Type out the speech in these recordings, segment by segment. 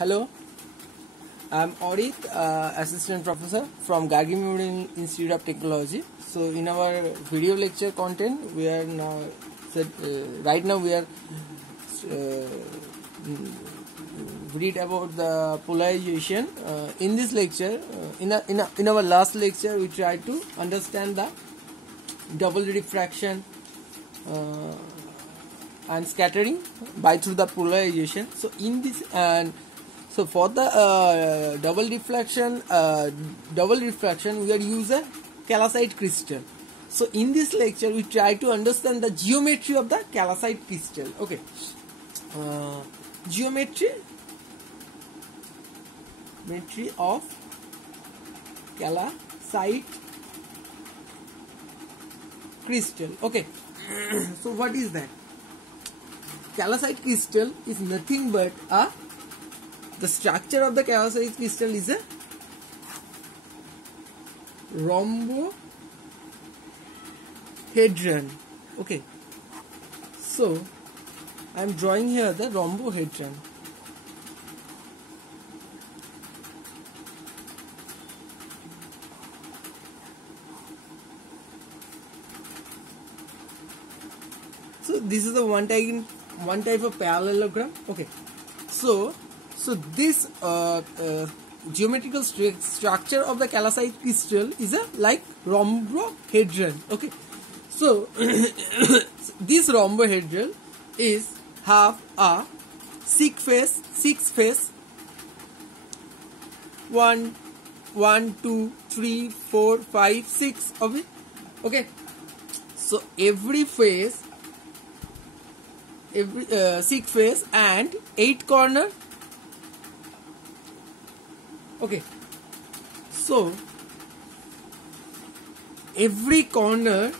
Hello, I'm Audit, Assistant Professor from Gargi Memorial Institute of Technology. So, in our video lecture content, we are now right now we are read about the polarization. In this lecture, in our last lecture, we tried to understand the double diffraction and scattering by through the polarization. So in this so for the double refraction we are use a calcite crystal. So in this lecture we try to understand the geometry of the calcite crystal. Okay, geometry of calcite crystal. Okay, so what is that? Calcite crystal is nothing but the structure of the calcite crystal is a rhombohedron. Okay, so I am drawing here the rhombohedron. So this is the one type of parallelogram. Okay, so this geometrical structure of the calcite crystal is a like rhombohedron. Okay, so this rhombohedron is have a six face 1 2 3 4 5 6 of it. Okay, so every face, six face and 8 corner. Okay, so every corner,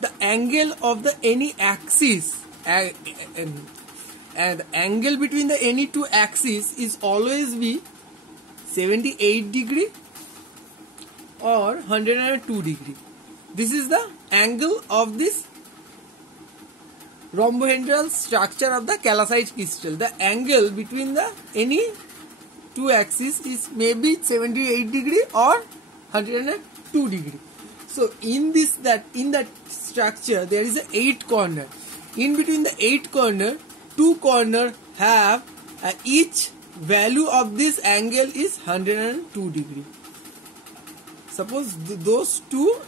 the angle of the any axis and the angle between the any two axes is always be 78 degree or 102 degree. This is the angle of this rhombohedral structure of the calcite crystal. The angle between the any two axes is maybe 78 degree or 102 degree. So in that structure there is a 8 corner. In between the 8 corner, 2 corner have each value of this angle is 102 degree. Suppose those two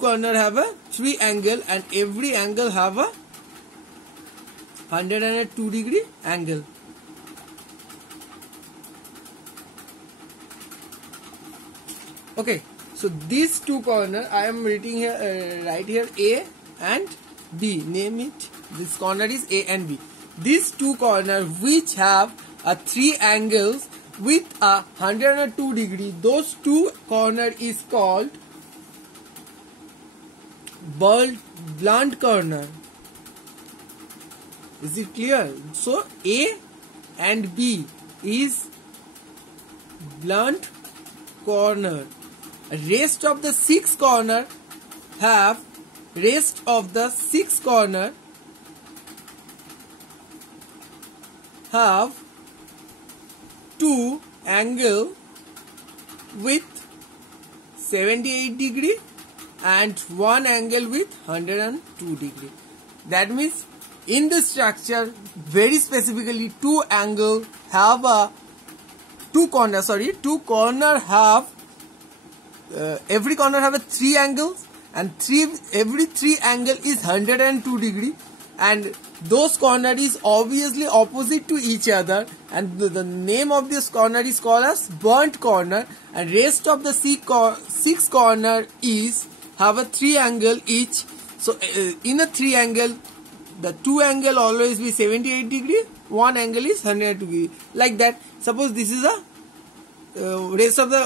corner have a 3 angle and every angle have a 102 degree angle. Okay, so these two corner I am writing here, right here A and B. Name it. This corner is A and B. These two corner which have a 3 angles with a 102 degree. Those two corner is called blunt corner. Is it clear? So A and B is blunt corner. Rest of the 6 corner have two angle with 78 degree and one angle with 102 degree. That means in this structure, very specifically, two corner have every corner have a 3 angles and every 3 angle is 102 degree, and those corner is obviously opposite to each other, and the name of this corner is called as burnt corner, and rest of the 6 corner is have a 3 angle each. So in a 3 angle, the 2 angle always be 78 degree, one angle is 102 degree, like that. Suppose this is a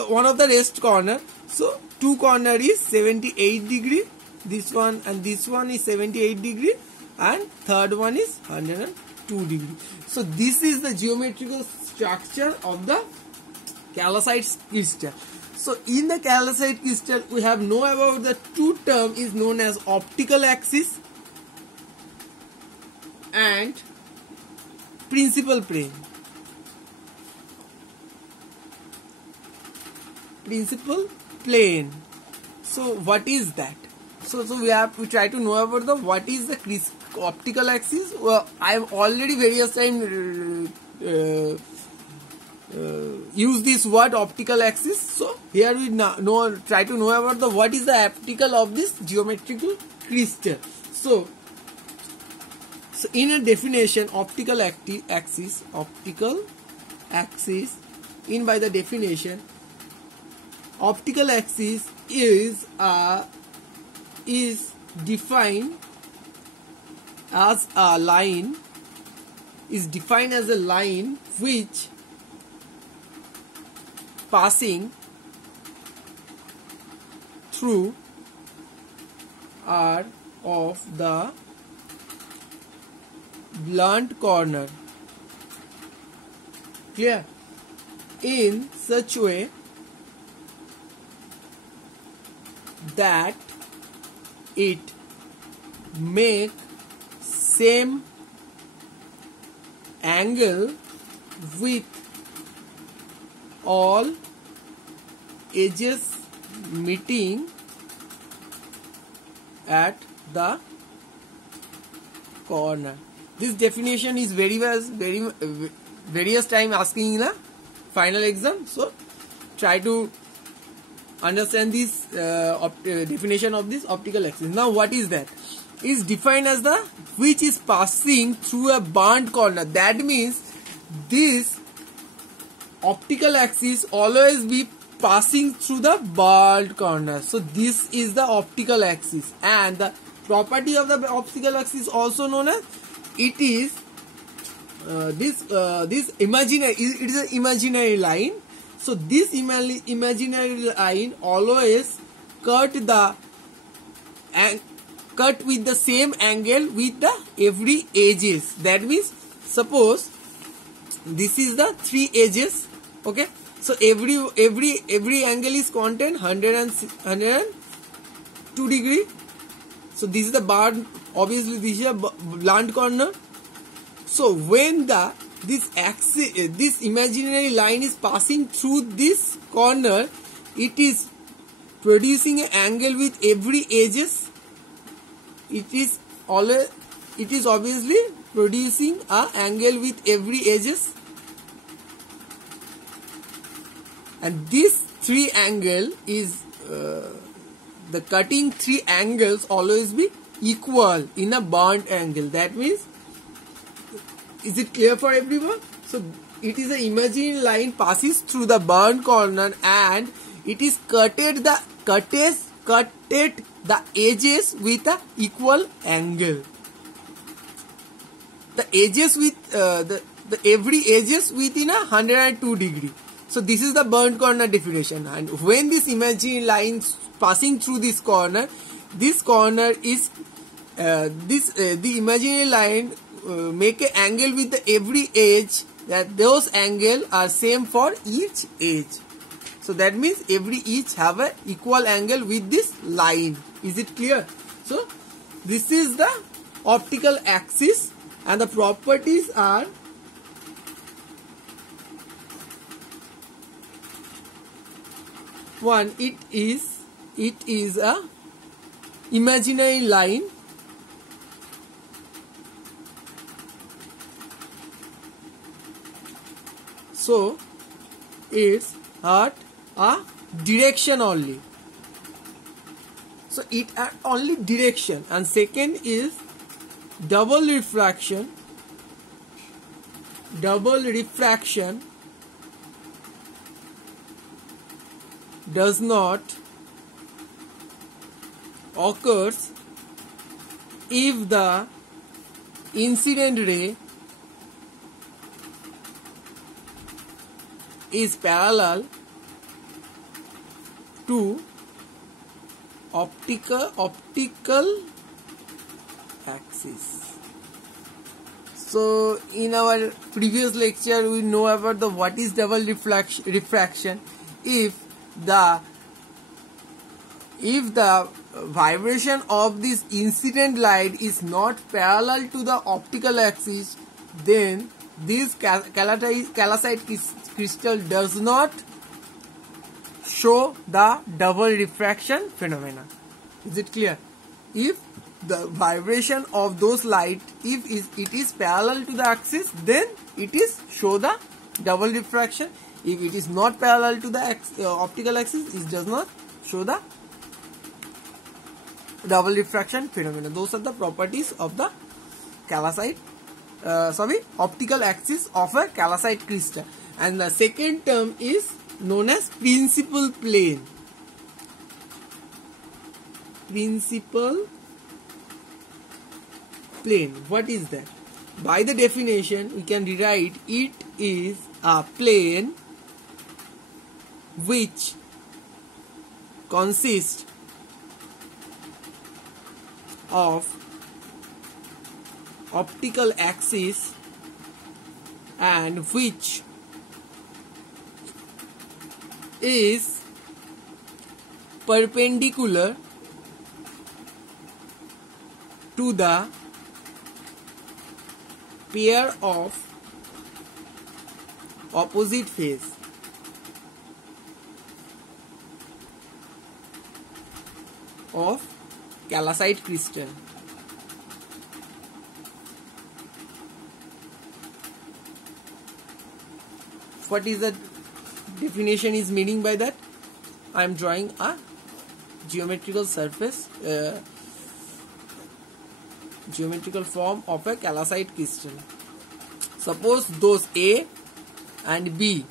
one of the rest corner, so 2 corner is 78 degree, this one and this one is 78 degree, and third one is 102 degree. So this is the geometrical structure of the calcite crystal. So in the calcite crystal, we have know about the two term is known as optical axis and principal plane. Principal plane. So what is that? So we try to know about the what is the optical axis. Well, I have already various times used this word optical axis. So here we try to know about the what is the optical of this geometrical crystal. So in a definition, optical axis, in by the definition, optical axis is defined as a line, which passing through R of the blunt corner, clear, in such way that it make same angle with all edges meeting at the corner. This definition is various time asking in a final exam. So try to understand this definition of this optical axis. Now what is that? It is defined as the which is passing through a burnt corner. That means this optical axis always be passing through the burnt corner. So this is the optical axis, and the property of the optical axis also known as it is this imaginary. It is an imaginary line. So this imaginary line always cut with the same angle with the every edges. That means suppose this is the three edges. Okay, so every angle is content 102 degree. So this is the bar. Obviously this is a blunt corner. So when this imaginary line is passing through this corner, it is producing an angle with every edges. It is obviously producing an angle with every edges, and this three angle is the cutting three angles always be equal in a burnt angle. That means, is it clear for everyone? So it is an imaginary line passes through the burnt corner, and it is cutted the edges with a equal angle. The edges with the every edges within 102 degree. So this is the burnt corner definition. And when this imaginary line passing through this corner is the imaginary line make an angle with the every edge, that those angles are same for each edge. So that means every each have a equal angle with this line. Is it clear? So this is the optical axis, and the properties are one, it is a imaginary line. So it's at a direction only. So it at only direction. And second is double refraction. Double refraction does not occurs if the incident ray is parallel to optical axis. So in our previous lecture we know about the what is double refraction. If the vibration of this incident light is not parallel to the optical axis, then this calcite crystal does not show the double refraction phenomena. Is it clear? If the vibration of those light, if it is parallel to the axis, then it is show the double refraction. If it is not parallel to the optical axis, it does not show the double refraction phenomena. Those are the properties of the calcite, optical axis of a calcite crystal. And the second term is known as principal plane. Principal plane. What is that? By the definition, we can rewrite it is a plane which consists of optical axis and which is perpendicular to the pair of opposite phase of calcite crystal. What is the definition is meaning by that? I am drawing a geometrical surface, geometrical form of a calcite crystal. Suppose those A and B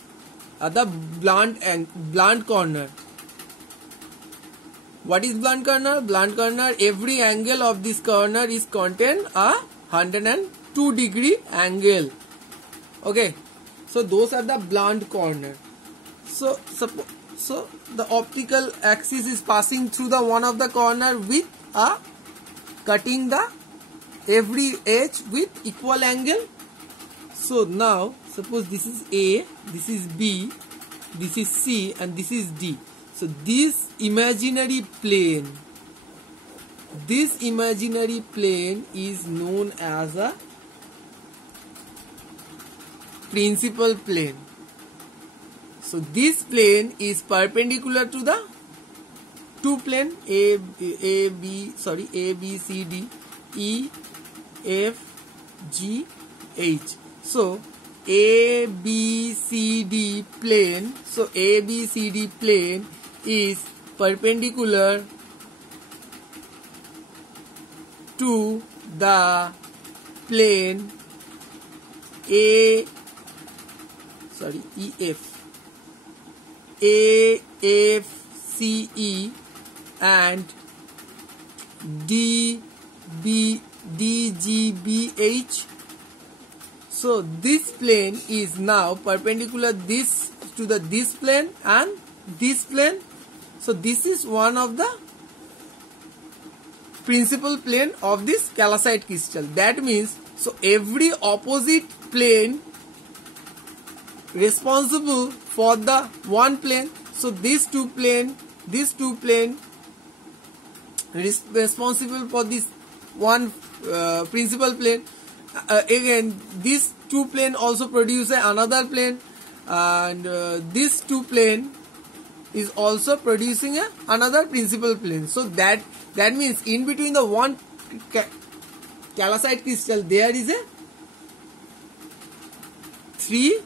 are the blunt corner. What is blunt corner? Blunt corner, every angle of this corner is contain a 102 degree angle. Okay, so those are the blunt corner. So the optical axis is passing through the one of the corner with a cutting the every edge with equal angle. So now suppose this is A, this is B, this is C, and this is D. So this imaginary plane is known as a principal plane. So this plane is perpendicular to the two plane A, B, C, D, E, F, G, H. So ABCD plane. So ABCD plane is perpendicular to the plane EF, AFCE and DGBH. So this plane is now perpendicular this plane and this plane. So this is one of the principal plane of this calcite crystal. That means, so every opposite plane responsible for the one plane. So these two plane responsible for this one principal plane. Again, these two plane also produce another plane, and this two plane is also producing another principal plane. So that means in between the one calcite crystal there is a three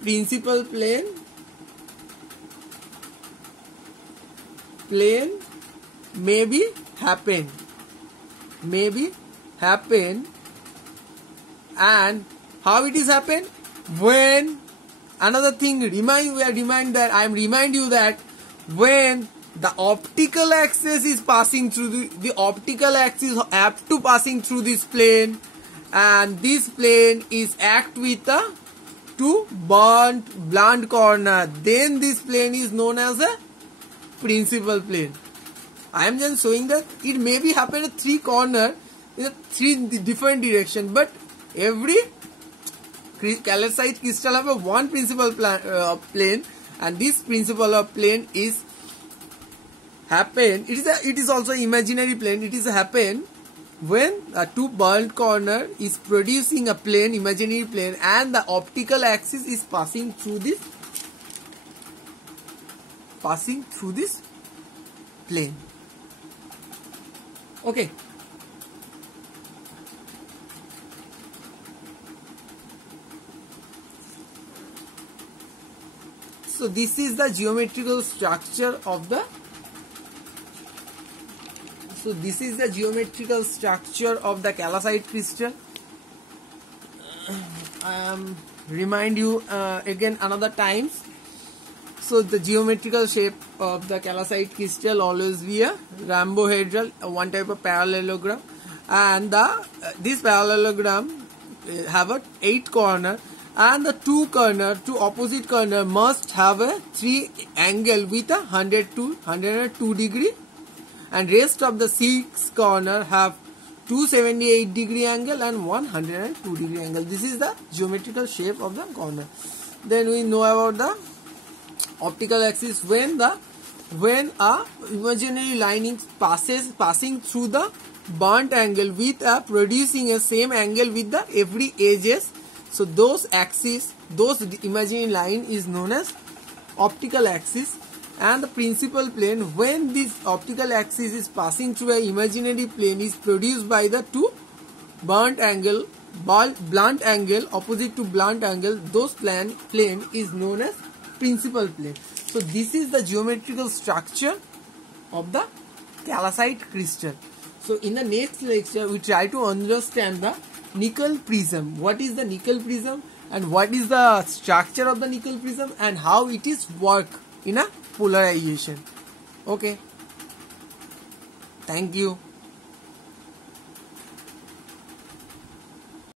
principal plane maybe happen, and how it is happen? When another thing I remind you that when the optical axis is passing through the optical axis have to passing through this plane, and this plane is act with a two blunt corner, then this plane is known as a principal plane. I am just showing that it may be happen at three corner in three different direction, but every calcite crystal have a one principal plane, and this principal plane is happen. It is also imaginary plane. It is happen when a two burnt corner is producing a plane, imaginary plane, and the optical axis is passing through this plane. Okay. So this is the geometrical structure of the calcite crystal. Remind you again another times. So the geometrical shape of the calcite crystal always be a rhombohedral, one type of parallelogram, and this parallelogram have a 8 corner, and the two opposite corner must have a 3 angle with a 102 degree, and rest of the 6 corner have 278 degree angle and 102 degree angle. This is the geometrical shape of the corner. Then we know about the optical axis. When a imaginary line is passing through the burnt angle with producing a same angle with the every edges. So those imaginary line is known as optical axis. And the principal plane, when this optical axis is passing through an imaginary plane, is produced by the two blunt angle opposite to blunt angle. Those plane is known as principal plane. So this is the geometrical structure of the calcite crystal. So in the next lecture, we try to understand the nickel prism. What is the nickel prism, and what is the structure of the nickel prism, and how it is work in a polarization. Okay. Thank you.